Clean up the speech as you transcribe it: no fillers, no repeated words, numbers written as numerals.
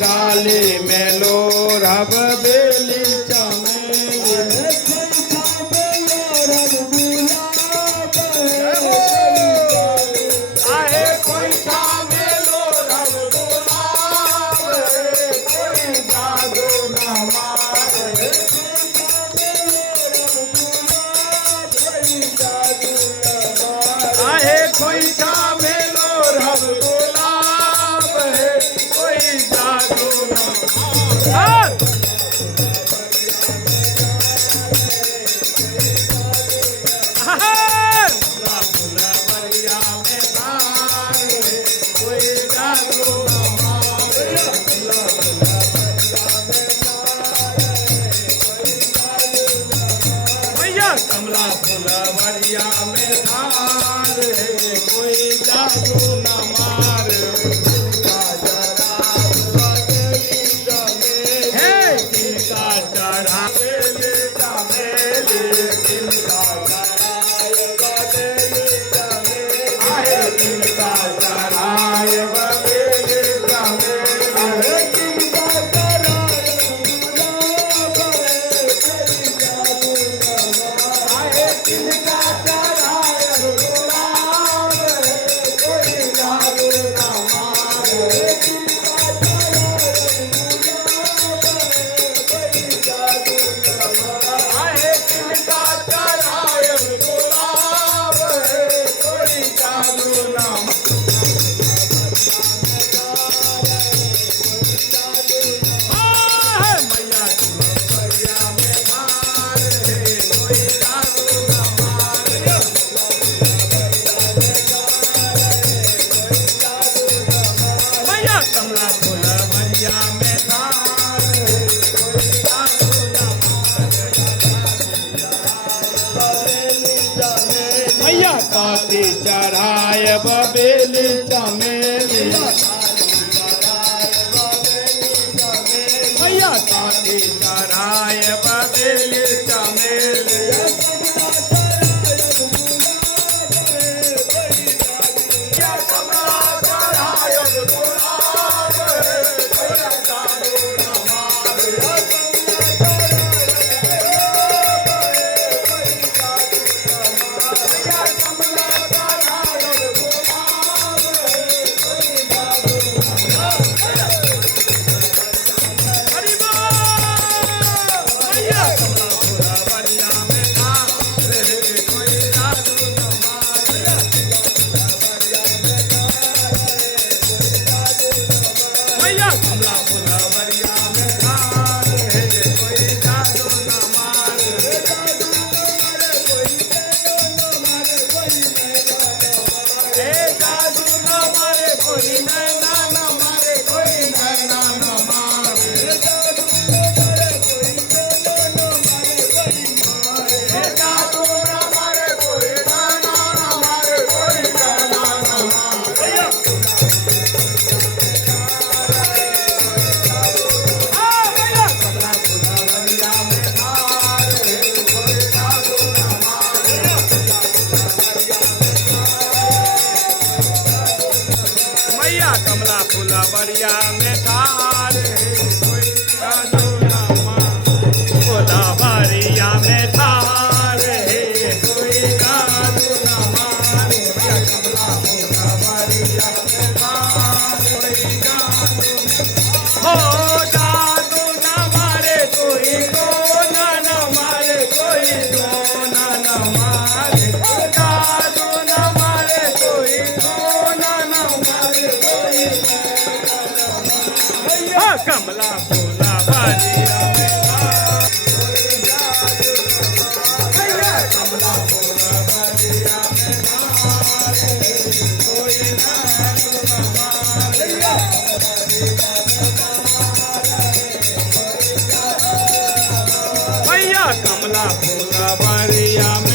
डाली मेलो रब बेली चमेली आहे कोई चामेलो रब गुलाब कोई जादू न मारे आहे कोई चामेलो रब गुलाब कोई जादू न कमला फुलवरिया में धार कोई जादू न मार हे तिनका चढ़ा चमेली तिनका आहे तिनका चढ़ाए बबेली कमला फुलवरिया में धार मैया काती चढ़ाए बबेली चमेली मैया काती चढ़ाए बबेली चमेली कमला फुलवरिया में धार कोई जादू न मार फुलवरिया में धार कोई जादू न मार कमला फुलवरिया में धार कोई जादू हो जादू न मारे कोई कोना न मारे कोई कोना न मारे जादू न मारे कोई कोना न मारे कमला फुलवरिया में कमला फुलवरिया में कोई भैया कमला फुलवरिया में